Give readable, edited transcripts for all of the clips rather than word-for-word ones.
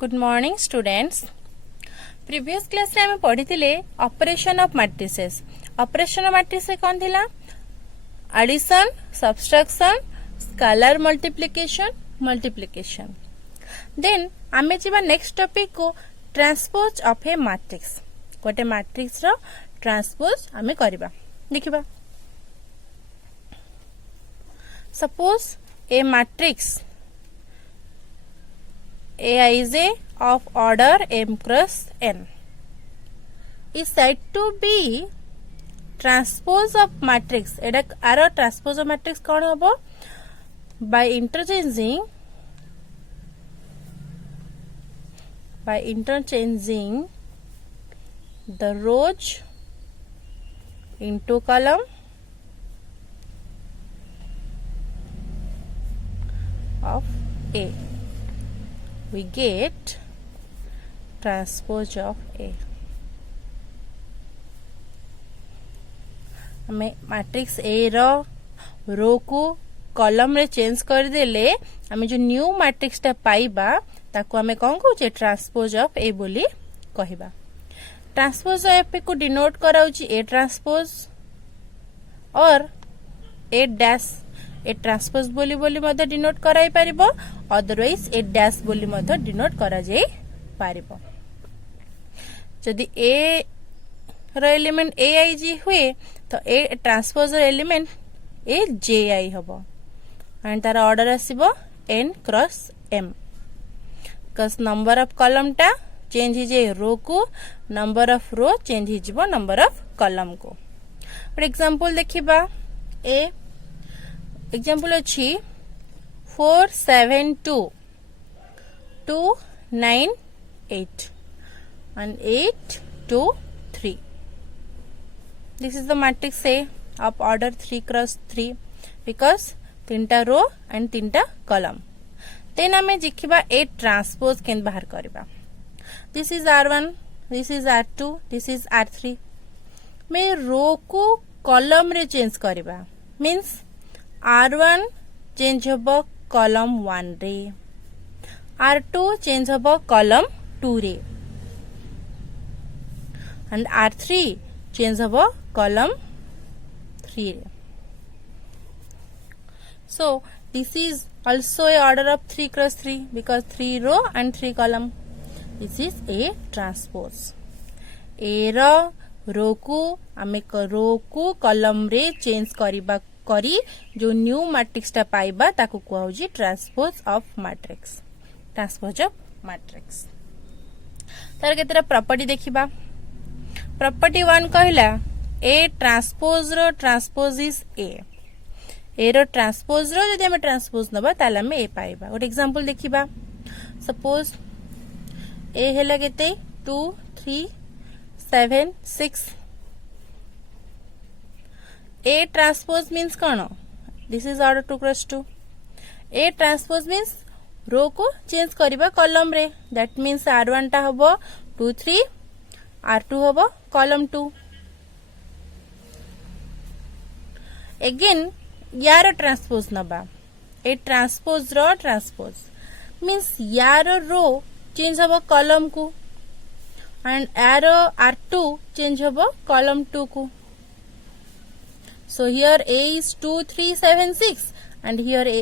Good morning students. Previous class रे हमें पढ़ी थिले operation of matrices. Operation of matrices कौन थिला? Addition, subtraction, scalar multiplication, multiplication. Then आमे जीवा नेक्स्ट टॉपिक को ट्रांसपोज ऑफ ए मैट्रिक्स। गोटे मैट्रिक्स रो ट्रांसपोज आमे करबा। देखिबा, suppose a matrix Aij of order m cross n is said to be transpose of matrix. एडा आरो transpose of matrix कौन होबो? by interchanging the rows into column of A. We get transpose of A. हमें matrix A रो को column रे change कर देले हमें जो न्यू मैट्रिक्स टा पाइबा ताको हमें कौन कहूचे? ट्रांसपोज ऑफ A बोली कहिबा। ट्रांसपोज ऑफ A को डिनोट कराउची A ट्रांसपोज और A डैश ए ट्रांसपोज बोली बोली मध्य डिनोट कराई पारिबो, अदरवाइज ए डैश बोली मध्य डिनोट करा जाई पारिबो। जदि ए रो एलिमेंट एआईजी हुए तो ए ट्रांसपोज रो एलिमेंट ए जेआई हबो एंड तार ऑर्डर आसीबो n cross m। Because number of column टा चेंज ही जे रो को, नंबर ऑफ रो चेंज ही जिवो नंबर ऑफ कॉलम को। फॉर एग्जांपल देखिबा, ए एग्जाम्पल अच्छी 4 7 2 2 9 8 and 8 2 3. This is the matrix A of order 3 cross 3 because 3टा row and 3टा column. Then हमें देखिबा A transpose केन बाहर करबा। This is R1, this is R2, this is R3। मैं रो को कॉलम रे चेंज करबा मींस R1 चेंज होबो कॉलम 1 रे, R2 चेंज होबो कॉलम 2 रे एंड R3 चेंज होबो कॉलम 3 रे। So this is also a order of 3 cross 3 because 3 row and 3 column. This is A transpose. A रो को आमे रो को कॉलम रे चेंज करबा करी जो न्यू मैट्रिक्स टा पाइबा ताको कहउजी transpose of matrix. Transpose of matrix तार केतरा प्रॉपर्टी देखिबा। प्रॉपर्टी 1 कहला ए ट्रांसपोज रो ट्रांसपोज इज ए रो ट्रांसपोज रो जदि हम ट्रांसपोज नबा ताला में ए पाइबा। गोटे एग्जांपल देखिबा, सपोज ए हेला केते 2 3 7 6। A transpose means कौन? This is order 2 cross 2. A transpose means रो को चेंज करिबा कॉलम रे। That means R1 टा हबो 2 3, R2 हबो कॉलम 2। Again यार ट्रांसपोज नबा। A transpose रो ट्रांसपोज means यार रो चेंज हबो कॉलम को एंड यार R2 चेंज हबो कॉलम 2 को। So here A is 2 3 7 6 and here A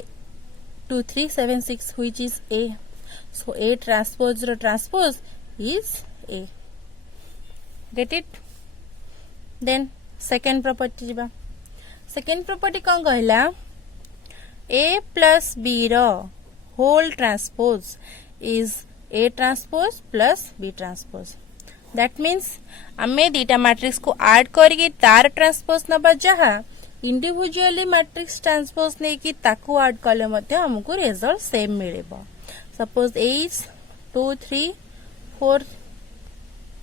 2 3 7 6 which is A. So A transpose ro transpose is A. Get it? Then second property jiba. Second property कौन कहला? A plus B row whole transpose is A transpose plus B transpose. That means हमें दीटा matrix को add करके तार transpose नबा जहा individually matrix transpose ने की ताको ऐड कले मते हमको रिजल्ट सेम मिलेबो। Suppose A is 2 3 4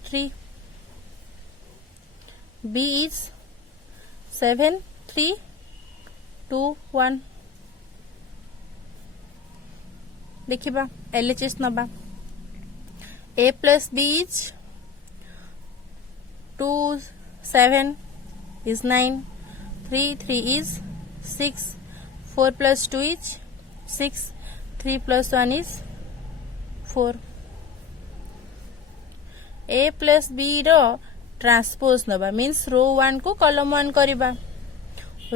3, B is 7 3 2 1। देखिबा LHS नबा A plus B is 2 7 is 9, 3 3 is 6, 4 plus 2 is 6, 3 plus 1 is 4. A plus B रो ट्रांसपोज नबा मीन्स रो 1 को कॉलम 1 करबा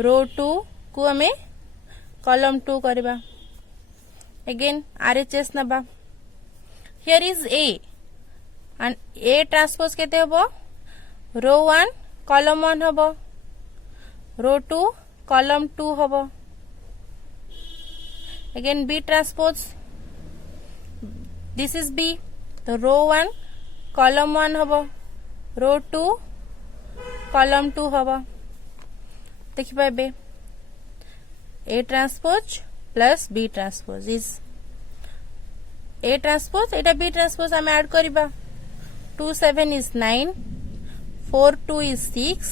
रो 2 को हमें कॉलम 2 करबा अगेन आरएचएस नबा here is A and A transpose केते हबो रो 1 कॉलम 1 हबो रो 2 कॉलम 2 हबो again B transpose this is B तो रो 1 कॉलम 1 हबो रो 2 कॉलम 2 हबो देखि पाबे A transpose plus B transpose is A transpose एटा बी ट्रांसपोज हम ऐड करबा 2 7 is 9 4 2 is 6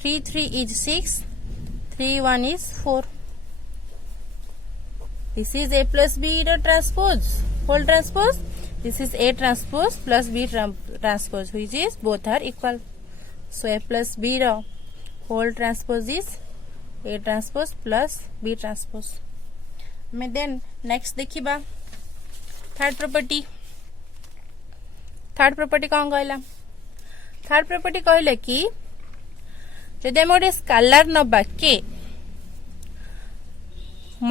3 3 is 6 3 1 is 4 this is a plus b transpose whole transpose this is a transpose plus b transpose which is both are equal so a plus b whole transpose is a transpose plus b transpose मैं then next देखिबा third property कौन कहला third property कहले कि जदि हम गोटे scalar नबा के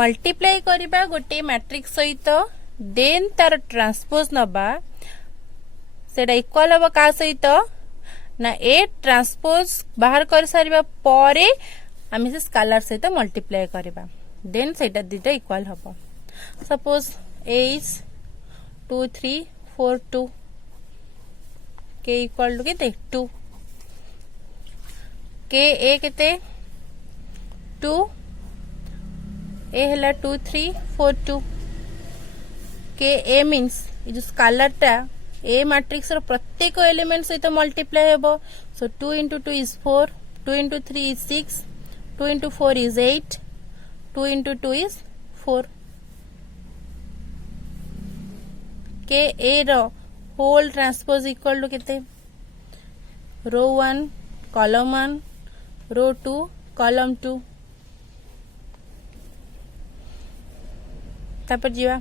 मल्टीप्लाई करबा गोटे मैट्रिक्स सहित देन तार ट्रांसपोज नबा सेटा इक्वल हबो का सहित ना ए ट्रांसपोज बाहर कर सारिबा परे हम से स्केलर सहित मल्टीप्लाई करबा देन सेटा दिटा इक्वल हबो suppose a is 2 3 4 2 k equal to केते 2 k a केते 2 a हला 2 3 4 2 k a means ये जो स्केलर टा a मैट्रिक्स रो प्रत्येक एलिमेंट सहित मल्टीप्लाई हेबो सो 2 into 2 is 4 2 into 3 is 6 2 into 4 is 8 2 into 2 is 4 के ए रो होल ट्रांसपोज इक्वल टू केते रो 1 कॉलम 1 रो 2 कॉलम 2 तापर जीवा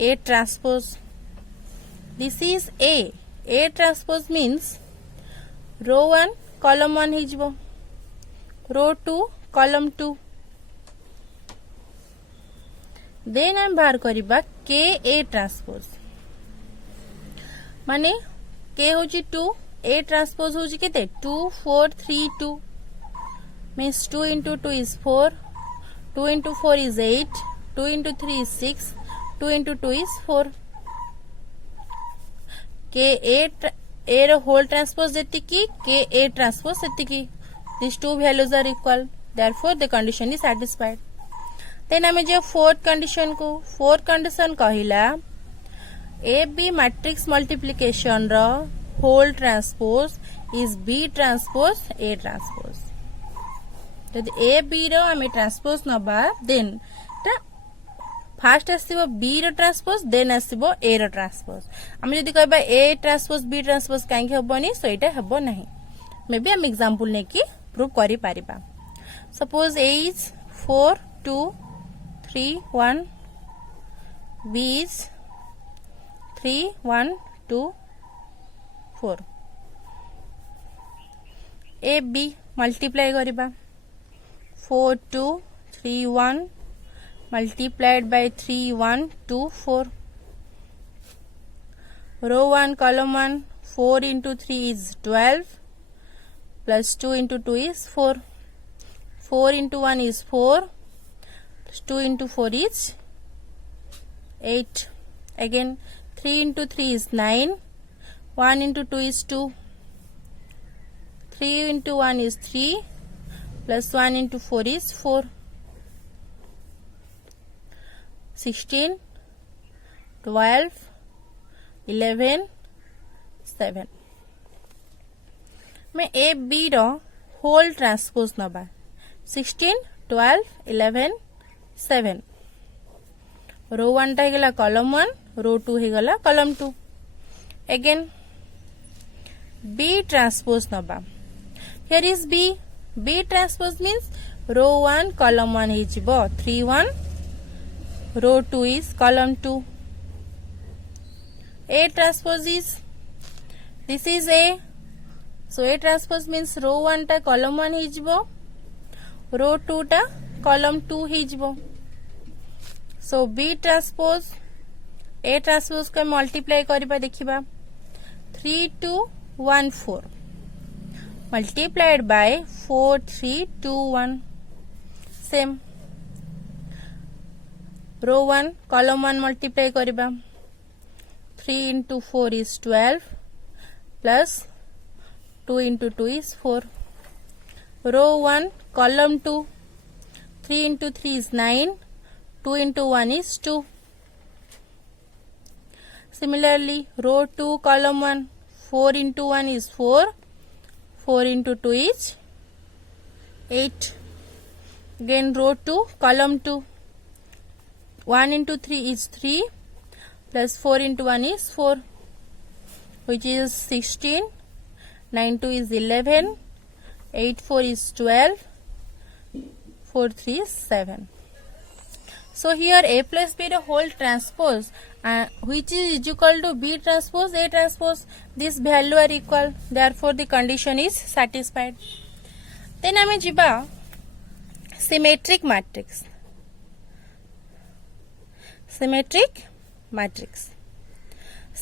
A transpose this is A transpose means row 1 column 1 हिजबो रो 2 कॉलम 2 देन हम बाहर करिबा के ए ट्रांसपोज माने के होची 2 ए ट्रांसपोज होची केते 2 4 3 2 means 2 into 2 is 4 2 into 4 is 8 2 into 3 is 6 2 into 2 is 4 के ए रो होल ट्रांसपोज जेति की के ए ट्रांसपोज सेति की these two values are equal therefore the condition is satisfied then हमें जो फोर्थ कंडीशन कहिला ए बी मैट्रिक्स मल्टीप्लिकेशन रो whole transpose is B transpose A transpose तो ए बी रो हमें ट्रांसपोज नबा देन फास्ट आसीबो बी रो ट्रांसपोज देन आसीबो ए रो ट्रांसपोज हम जदी कहबा ए ट्रांसपोज बी ट्रांसपोज काहे हेबोनी सो एटा हेबो नाही मे बी हम एग्जांपल ने की प्रूव करि Paribas suppose A is 4 2 3 1 B is 3 1 2 4 A B multiply करिबा 4 2 3 1 multiplied by 3 1 2 4 row 1 column 1 4 into 3 is 12 plus 2 into 2 is 4 4 into 1 is 4 2 into 4 is 8 again 3 into 3 is 9 1 into 2 is 2 3 into 1 is 3 plus 1 into 4 is 4 16 12 11 7 मैं A B रो whole transpose नबा 16 12 11 7 row 1 टा हेगला column 1 row 2 हेगला column 2 again B transpose नबा here is B transpose means row 1 column 1 हिजिबो 3 1 row 2 is column 2 A transpose is this is A so A transpose means row 1 टा column 1 हिजबो row 2 टा column 2 हिजबो so B transpose A transpose को multiply करबा देखिबा 3 2 1 4 multiplied by 4 3 2 1 same row 1 column 1 multiply करिबा 3 into 4 is 12 plus 2 into 2 is 4 row 1 column 2 3 into 3 is 9 2 into 1 is 2 similarly row 2 column 1 4 into 1 is 4 4 into 2 is 8 again row 2 column 2 1 into 3 is 3 plus 4 into 1 is 4 which is 16 9 2 is 11 8 4 is 12 4 3 is 7 so here a plus b the whole transpose which is equal to b transpose a transpose this value are equal therefore the condition is satisfied then ame jiba symmetric matrix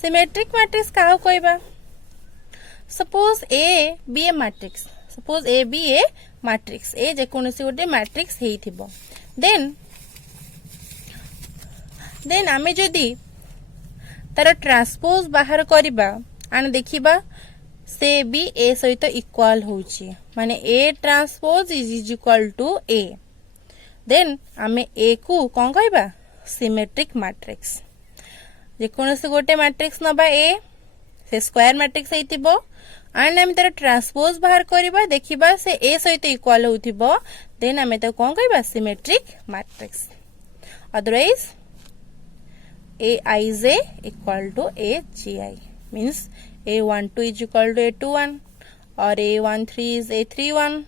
symmetric matrix का कहबा suppose a be a matrix suppose a be a matrix a जे कोनोसी गोटे matrix हेइथिबो then आमे जदि तार transpose बाहर करिबा आन देखिबा से भी ए सहित इक्वल होउची माने A transpose is equal to A then आमे ए को कोन कहबा सिमेट्रिक मैट्रिक्स जे कोनोसी गोटे मैट्रिक्स नबा ए से स्क्वायर मैट्रिक्स हेतिबो एंड आमे तार ट्रांसपोज बाहर करिबा देखिबा से ए सहित इक्वल होउथिबो देन आमे त कोन कहबा symmetric matrix otherwise Aij equal to Agi means A12 is equal to A21 or A13 is A31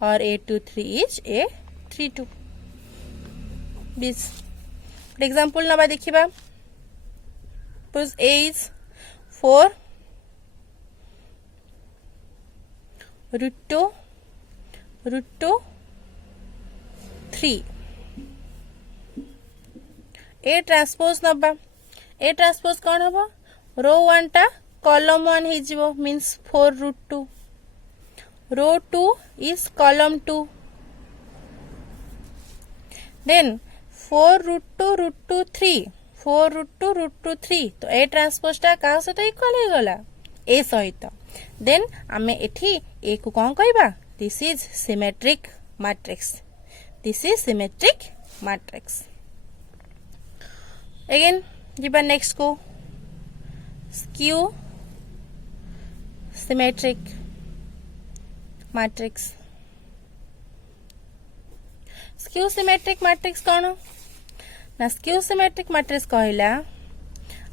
or A23 is A32 this example नबा देखिबा suppose A is 4 root 2 3 A transpose नबा A transpose कौन हबो row 1 टा column 1 हिजिबो means 4 root 2 row 2 is column 2 then 4 root 2 3 4 root 2 3 तो A transpose टा का सहित इक्वल हे गला ए सहित देन आमे एठी ए को कोन कहबा this is symmetric matrix again jiba next ko skew symmetric matrix कौन ना स्क्यू सिमेट्रिक मैट्रिक्स कहला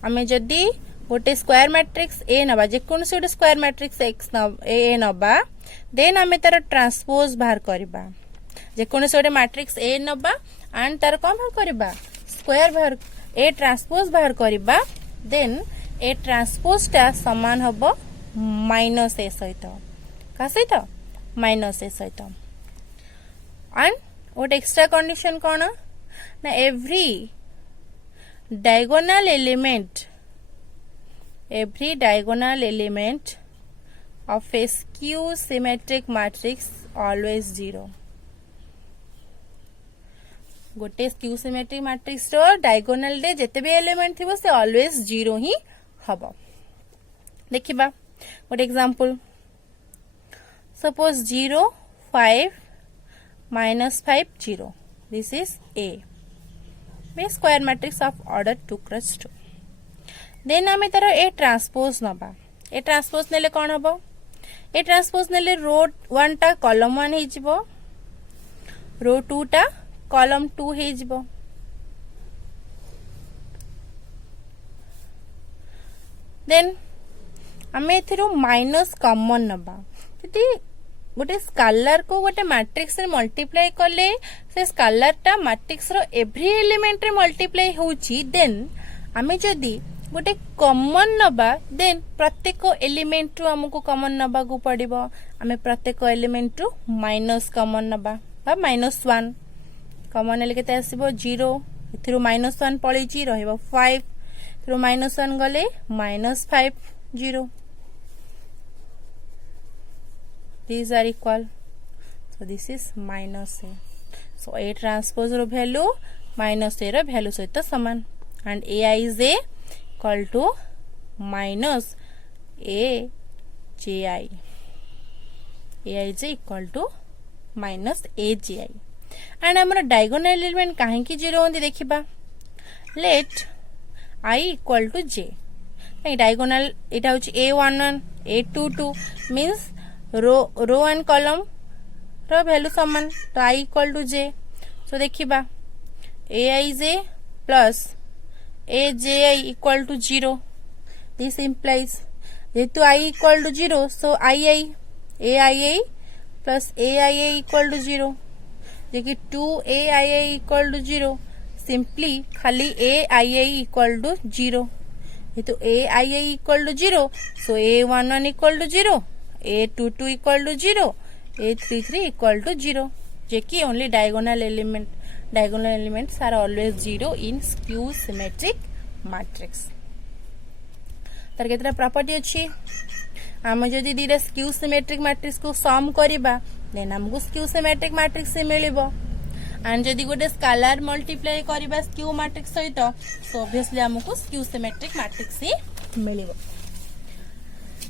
आमे जदी गोटे स्क्वायर मैट्रिक्स ए नबा जे कोनसे गोटे स्क्वायर मैट्रिक्स x ए नबा देन आमे तार ट्रांसपोज बाहर करबा जे कोनसे गोटे मैट्रिक्स ए नबा एंड तार कोन बाहर करबा स्क्वायर बाहर ए ट्रांसपोज बाहर करबा देन ए ट्रांसपोज टा समान हबो माइनस ए सहित का सहित माइनस ए सहित एंड व्हाट एक्स्ट्रा कंडीशन कोन ना every diagonal element of a skew symmetric matrix always 0 गोटे स्क्यू सिमेट्रिक मैट्रिक्स रो डायगोनल रे जते भी एलिमेंट थिबो से ऑलवेज 0 ही हबो देखिबा गोटे example suppose 0 5 -5 0 this is A बे square matrix of order 2 cross 2 then आमे तार ए ट्रांसपोज नबा ए ट्रांसपोज नेले कोन हबो ए ट्रांसपोज नेले रो 1 टा कॉलम 1 हिजबो रो 2 टा कॉलम 2 हेजिबो देन आमे एथिरो माइनस कॉमन नबा जति गोटे स्केलर को गोटे मैट्रिक्स रे मल्टीप्लाई करले से स्केलर टा मैट्रिक्स रो एवरी एलिमेंट रे मल्टीप्लाई होउची देन आमे जदी गोटे कॉमन नबा देन प्रत्येक एलिमेंट रु हमको कॉमन नबा को पड़िबो आमे प्रत्येक एलिमेंट रु माइनस कॉमन नबा बा -1 कॉमन ले केते आसीबो 0 इथिरु -1 पळीची रहइबो 5 इथिरु -1 गले -5 0 these are equal so this is minus a so a transpose row value minus a row value सहित समान and ai is a equal to minus a ji ai is equal to minus a ji and हमर diagonal element काहे की 0 होंदी देखिबा let I equal to j diagonal एटा होची a11 a22 means row and column रो value समान तो i equal to j so देखिबा a i j plus a j i equal to 0 this implies जेहेतु i equal to 0 so i i plus a i i equal to 0 जे कि 2 a i i equal to 0 simply खाली a i i equal to 0 जेहेतु a i i equal to 0 so a11 equal to 0 a22 equal to 0 a33 equal to 0 जे कि only diagonal elements are always 0 in skew symmetric matrix तार केतरा property अछि हम जदि दिरा skew symmetric matrix को सम करिबा देन हमको skew symmetric matrix से मिलिबो एंड जदि गोटे स्केलर मल्टीप्लाई करिबा skew matrix सहित सो ऑब्वियसली हमको skew symmetric matrix से मिलिबो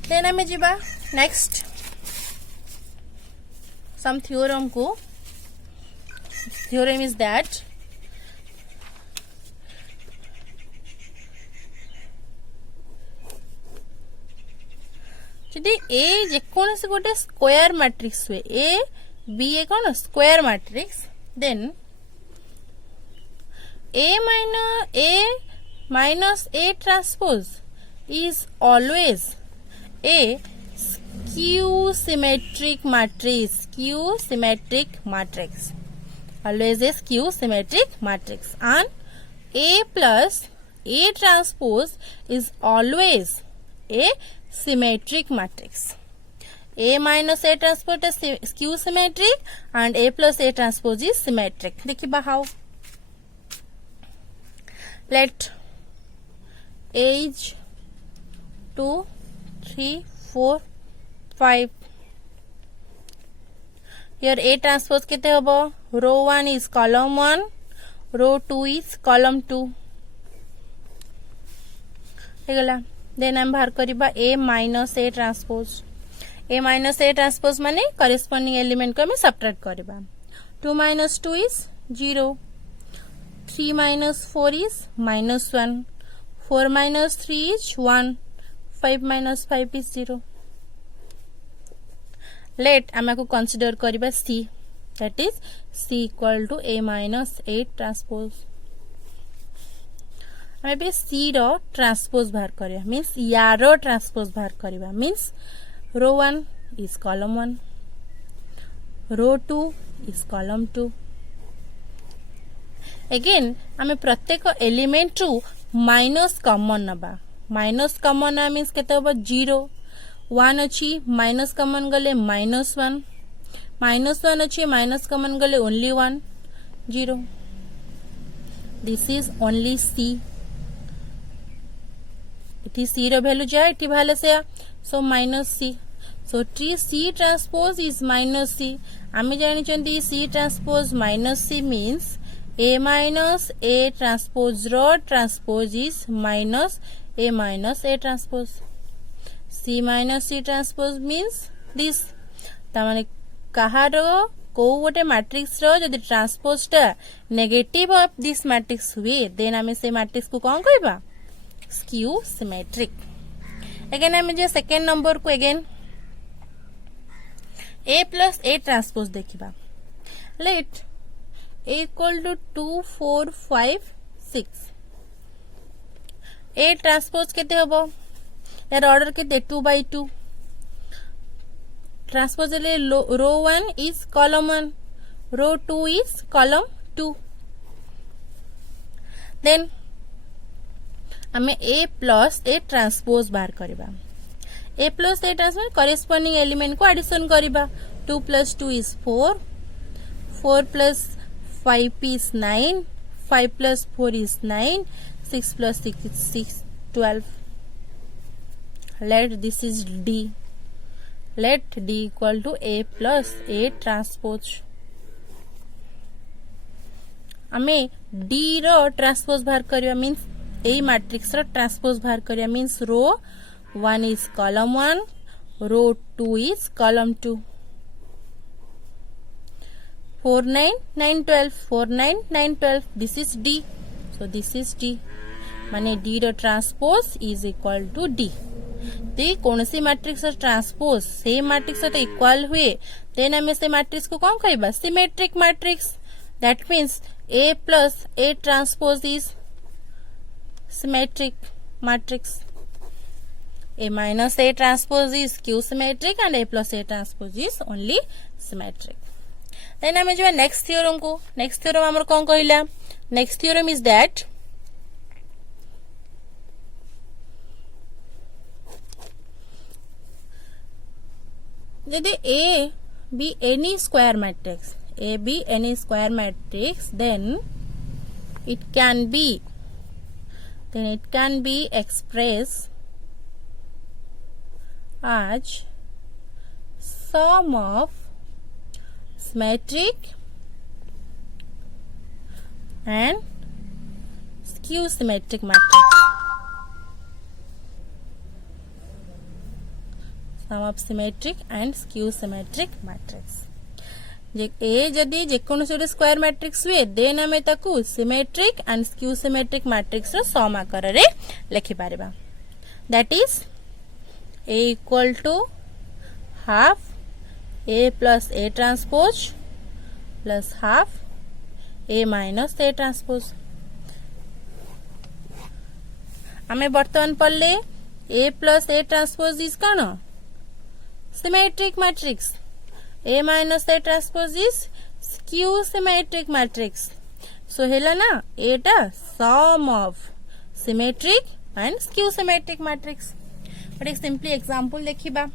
देन हमें जिबा नेक्स्ट some theorem को theorem is that जदि ए जे कोन से गोटे स्क्वायर मैट्रिक्स हुए ए बी ए कोन square matrix then A minus A transpose is always a skew symmetric matrix always a skew symmetric matrix and a plus a transpose is always a symmetric matrix a minus a transpose is skew symmetric and a plus a transpose is symmetric देखिबा how let age 2 3 4 5 here a transpose केते हबो row 1 is column 1 row 2 is column 2 हेगला then हम बाहर करिबा a minus a transpose माने corresponding element को हम subtract करिबा 2 minus 2 is 0 3 minus 4 is -1 4 minus 3 is 1 5 minus 5 is 0 let हमको consider करिबा c that is c equal to a minus a transpose हमें बे c रो ट्रांसपोज बाहर करिया मींस यारो ट्रांसपोज बाहर करिबा means row 1 is column 1 row 2 is column 2 again हमें प्रत्येक एलिमेंट रु माइनस कॉमन नबा माइनस कॉमन मींस केते होबो 0 1 अछि माइनस कॉमन गले -1 -1 अछि माइनस कॉमन गले only 1 0 this is only c इति c रो वैल्यू जाय इति भाले से so -c so c transpose is -c आमी जानि चंती c ट्रांसपोज -c means a minus a transpose रो transpose is minus a minus a transpose c minus c transpose means this तामाने कहारो को गोटे मैट्रिक्स रो जदि ट्रांसपोज टा नेगेटिव ऑफ दिस मैट्रिक्स हुए देन हमें से मैट्रिक्स को कौन कहबा स्क्यू सिमेट्रिक अगेन हमें जे सेकंड नंबर को again a plus a transpose देखिबा late a equal to 2 4 5 6 a transpose केते हबो यार ऑर्डर केते 2 by 2 ट्रांसपोज ले रो 1 is column 1 row 2 is column 2 then आमे ए प्लस ए ट्रांसपोज बाहर करबा A plus A transpose corresponding element को एडिशन करबा 2 plus 2 is 4 4 plus 5 is 9 5 plus 4 is 9 6 plus 6 is 6 12 let this is D let D equal to A plus A transpose आमे D रो transpose बाहर करिया means a matrix रो transpose बाहर करिया means row 1 is column 1 row 2 is column 2 4 9 9 12 4 9 9 12 this is D so this is D माने D रो transpose is equal to D दे कोनसी मैट्रिक्स रो ट्रांसपोज सेम मैट्रिक्स तो इक्वल हुए देन हमें से मैट्रिक्स को कौन कहबा symmetric matrix that means A plus A transpose is symmetric matrix. A minus A transpose is Q symmetric and A plus A transpose is only symmetric. Then हमें जो है next theorem को next theorem हमर कौन कहिला next theorem is that यदि A be any square matrix A be any square matrix then it can be expressed as sum of symmetric and skew symmetric matrix sum of symmetric and skew symmetric matrix ए जदि जेकोनोसी गोटे square matrix हुए देन आमे ताकू symmetric and skew symmetric matrix रो sum आकार रे लिखि पारिबा that is A equal to half A plus A transpose plus half A minus A transpose आमे वर्तमान पढ़ले A plus A transpose is कौन symmetric matrix A minus A transpose is skew symmetric matrix. So हेला ना एटा sum of symmetric and skew symmetric matrix. But एक simply example देखिबा.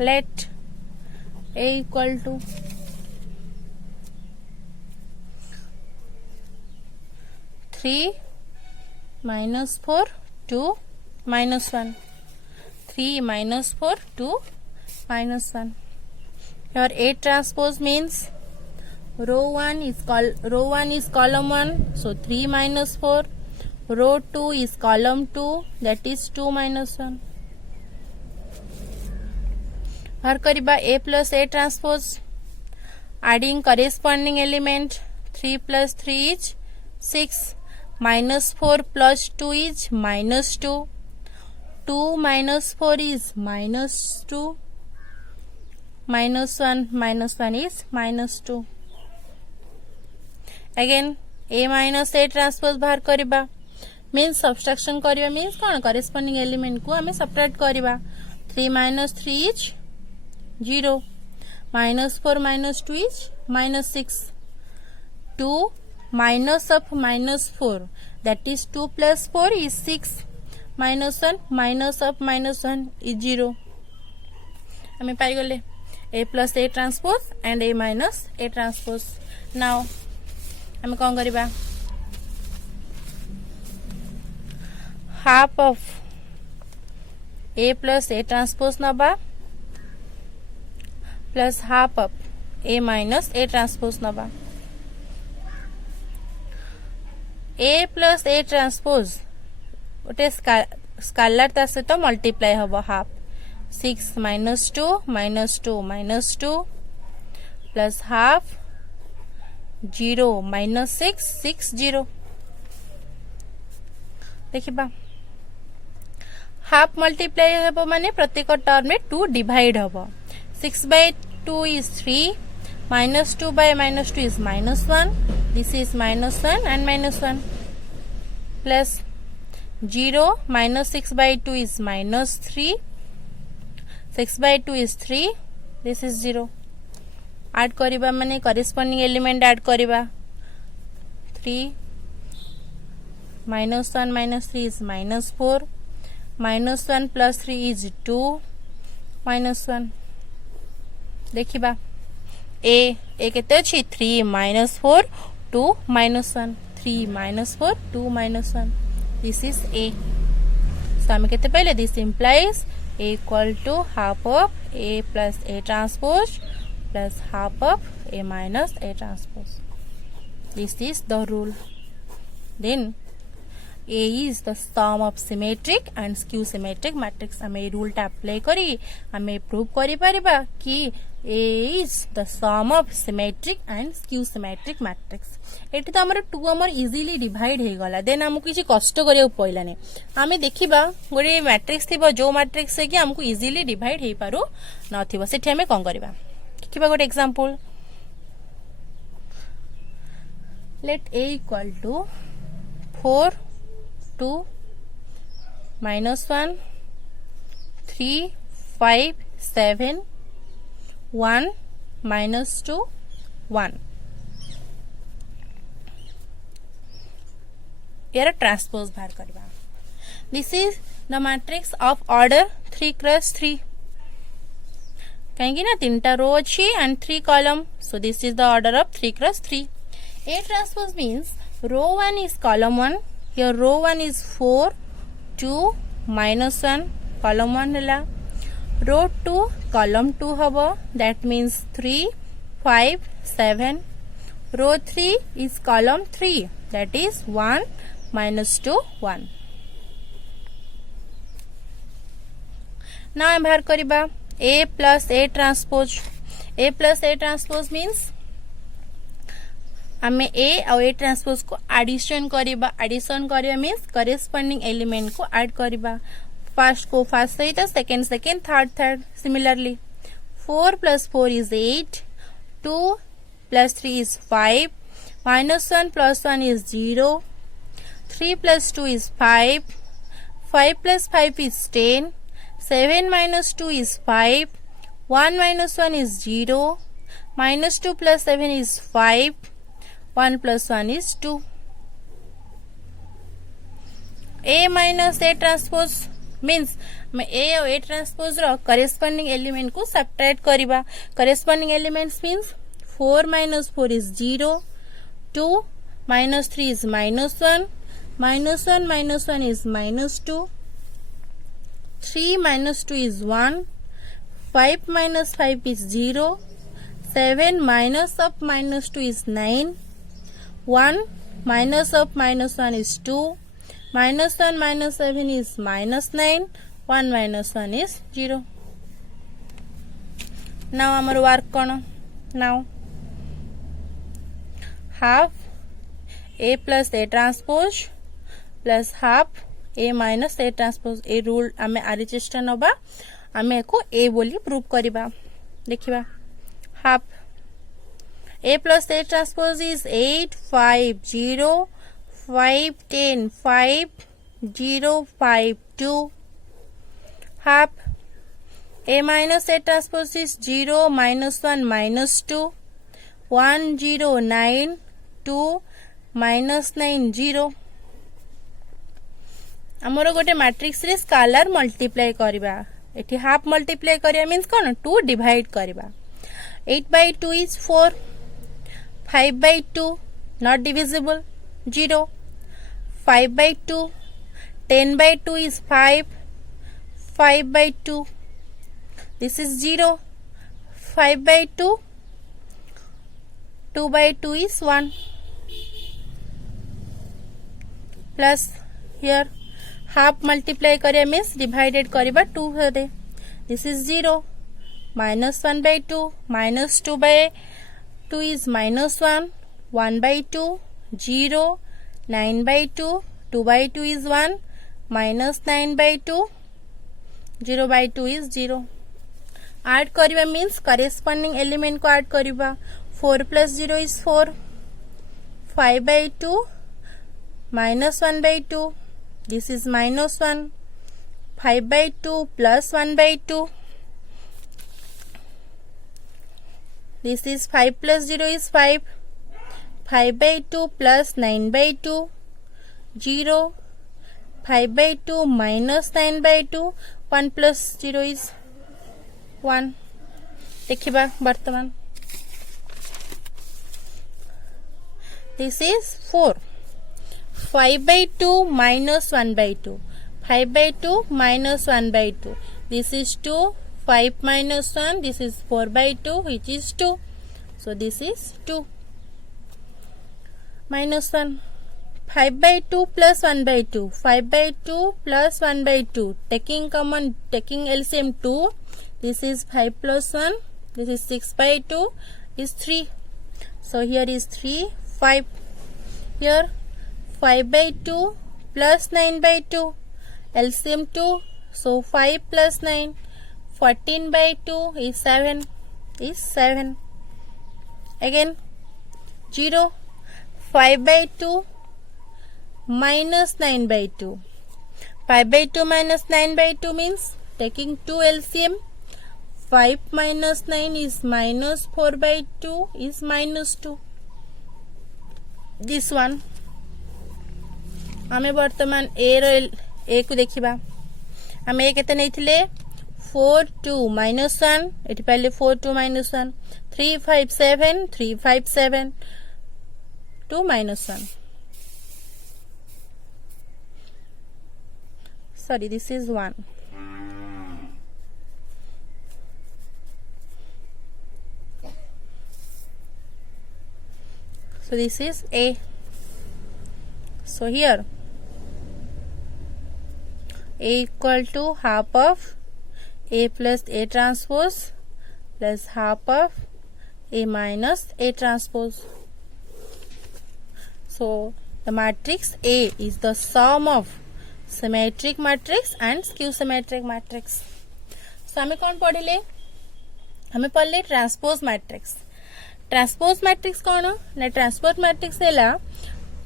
Let A equal to 3 minus 4 2 minus 1 3 minus 4 2 minus 1 here A transpose means row 1 is column 1 so 3 minus 4 row 2 is column 2 that is 2 minus 1 बाहर करिबा A plus A transpose adding corresponding element 3 plus 3 is 6 minus 4 plus 2 is minus 2 2 minus 4 is minus 2 minus 1 is minus 2 again A minus A transpose बाहर करिबा means subtraction करिबा means कोन corresponding element को हमें subtract करिबा 3 minus 3 is 0 minus 4 minus 2 is minus 6 2 minus of minus 4 that is 2 plus 4 is 6 minus 1 minus of minus 1 is 0 हमें पाई गले A plus A transpose and A minus A transpose now हमें कौन करिबा half of A plus A transpose नबा plus half of A minus A transpose नबा A plus A transpose गोटे scalar ता सहित मल्टीप्लाई हबो half 6 minus 2 minus 2 minus 2 plus half 0 minus 6 6 0 देखिबा हाफ मल्टीप्लाई हबो माने प्रत्येक टर्म में 2 डिवाइड हबो 6 by 2 is 3 minus 2 by minus 2 is minus 1 this is minus 1 and minus 1 plus 0 minus 6 by 2 is minus 3 6 by 2 is 3 this is 0 add करिबा माने corresponding element add करिबा 3 -1 - 3 is -4 -1 + 3 is 2 -1 देखिबा ए केते अछि 3 - 4 2 -1 3 - 4 2 -1 this is a so हम केते पहले this implies a equal to half of a plus a transpose plus half of a minus a transpose. This is the rule. Then A is the sum of symmetric and skew symmetric matrix. हमें rule टा apply करी हमें prove करी परिबा कि A is the sum of symmetric and skew symmetric matrix. Eighty तो हमर 2 हमर easily divide हे गला देन हमकु किछि कष्ट करिया पइला नै हमें देखिबा गोटे मैट्रिक्स थिबो जो मैट्रिक्स से कि हमकु इजीली डिवाइड हे पारो नथिबो सेठी हमें कोन करबा देखिबा गोटे example let A equal to 4 2 -1 3 5 7 1 -2 1 यार ट्रांसपोज बाहर करबा this is the matrix of order 3 cross 3 कहीं ना 3टा रो अच्छी and 3 column so this is the order of 3 cross 3 A transpose means row 1 is column 1 here row 1 is 4 2 -1 column 1 hela row 2 column 2 habo that means 3 5 7 row 3 is column 3 that is 1 -2 1 now बाहर करिबा A plus A transpose means हमें A और A transpose को addition करिबा means corresponding element को add करिबा first को first सहित second third similarly 4 + 4 is 8 2 + 3 is 5 -1 + 1 is 0 3 + 2 is 5 5 + 5 is 10 7 - 2 is 5 1 - 1 is 0 -2 + 7 is 5 1 + 1 is 2 A minus A transpose means मैं A और A transpose रो corresponding element को subtract करिबा corresponding elements means 4 - 4 is 0 2 - 3 is -1 -1 - 1 is -2 3 - 2 is 1 5 - 5 is 0 7 minus of -2 is 9 1 minus of -1 is 2 -1 - 7 is -9 1 - 1 is 0 now our work kono now half A plus A transpose plus half A minus A transpose A rule आमे आरि चेष्टा नबा आमे एको A बोली prove करिबा देखिबा half A plus A transpose is 8 5 0 5 10 5 0 5 2 half A minus A transpose is 0 -1 -2 1 0 9 2 -9 0 हमरो गोटे मैट्रिक्स रे स्केलर मल्टीप्लाई करिबा एठी हाफ मल्टीप्लाई करिया मींस कोन 2 डिवाइड करिबा 8/2 is 4 5/2 not divisible 0 5/2 10/2 is 5 5/2 this is 0 5/2 2/2 is 1 plus here half multiply करिया means divided करिबा 2 हेरे this is 0 -1/2 -2/2 is -1 1/2 0 9/2 2/2 is 1 -9/2 0/2 is 0 add करिबा मींस करेस्पोंडिंग एलिमेंट को ऐड करिबा 4 + 0 is 4 5/2 -1/2 this is -1 5/2 + 1/2 This is 5 plus 0 is 5. 5 by 2 plus 9 by 2. 0. 5 by 2 minus 9 by 2. 1 plus 0 is 1. देखिबा वर्तमान. This is 4. 5 by 2 minus 1 by 2. 5 by 2 minus 1 by 2. This is 2. 5 minus 1. This is 4 by 2, which is 2. So this is 2. Minus 1. 5 by 2 plus 1 by 2. 5 by 2 plus 1 by 2. Taking common, taking LCM 2. This is 5 plus 1. This is 6 by 2 is 3. So here is 3, 5. Here 5 by 2 plus 9 by 2. LCM 2. So 5 plus 9. 14 by 2 is 7. Is 7. Again 0. 5 by 2 minus 9 by 2. 5 by 2 minus 9 by 2 means taking 2 LCM. 5 minus 9 is minus 4 by 2 is minus 2. This one. आमे वर्तमान ए को देखिबा. आमे ए केते नैथिले 4 2 minus 1. एठी पहले 4 2 minus 1. 3 5 7 3 5 7 2 minus 1. Sorry, this is 1. So this is A. So here A equal to half of A plus A transpose plus half of A minus A transpose. So the matrix A is the sum of symmetric matrix and skew symmetric matrix. So हमें कौन पढ़िले? हमें पढ़ले transpose matrix. Transpose matrix कौन ना? Transpose matrix है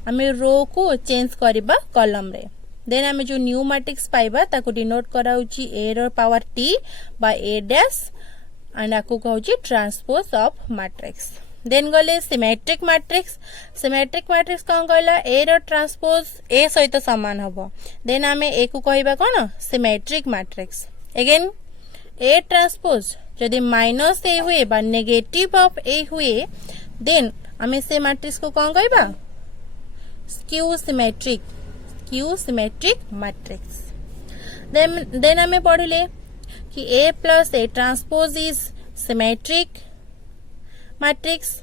हमें रो को change करबा कॉलम रे. देन हमें जो न्यू मैट्रिक्स पाइबा ताको डिनोट कराउची ए रो power T by A dash and आको कहउची ट्रांसपोज ऑफ मैट्रिक्स. देन गले सिमेट्रिक मैट्रिक्स. सिमेट्रिक मैट्रिक्स कौन कहला? ए रो ट्रांसपोज ए सहित समान हबो. देन हमें ए को कहबा कौन? Symmetric matrix. Again A transpose यदि माइनस ए हुए बा नेगेटिव ऑफ ए हुए देन हमें से मैट्रिक्स को कौन कहबा? Skew symmetric. Skew symmetric matrix. Then हमें पढ़ले कि A plus A transpose is symmetric matrix.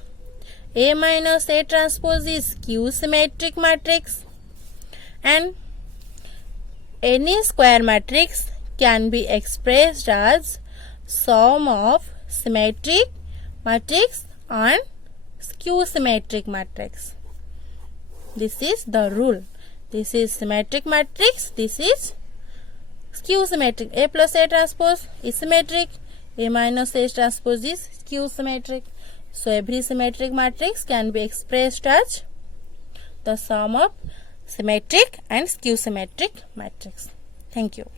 A minus A transpose is skew symmetric matrix. And any square matrix can be expressed as sum of symmetric matrix and skew symmetric matrix. This is the rule. This is symmetric matrix. This is skew symmetric. A plus A transpose is symmetric. A minus A transpose is skew symmetric. So every symmetric matrix can be expressed as the sum of symmetric and skew symmetric matrix. Thank you.